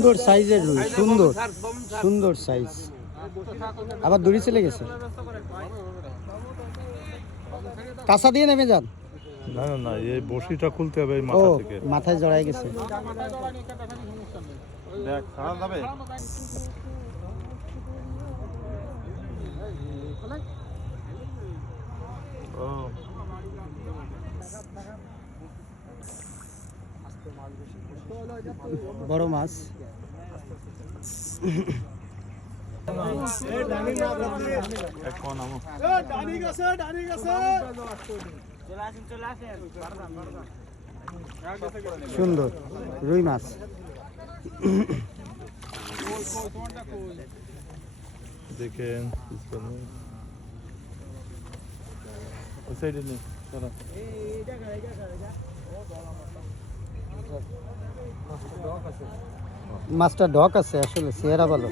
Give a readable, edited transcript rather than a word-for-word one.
সুন্দর সাইজের রুই, সুন্দর সুন্দর সাইজ। আবার দড়ি চলে গেছে, কাঁচা দিয়ে নেমে যান। না না না, এই বড়শিটা খুলতে হবে এই ও মাথা থেকে। মাথায় জড়াই গেছে। দেখ ছাড়া যাবে। ও বড় মাছ। এখন আমো সুন্দর রুই মাছ। দেখেন ওই সাইডে নেই। মাছটা ডক আছে আসলে, চেহারা ভালো।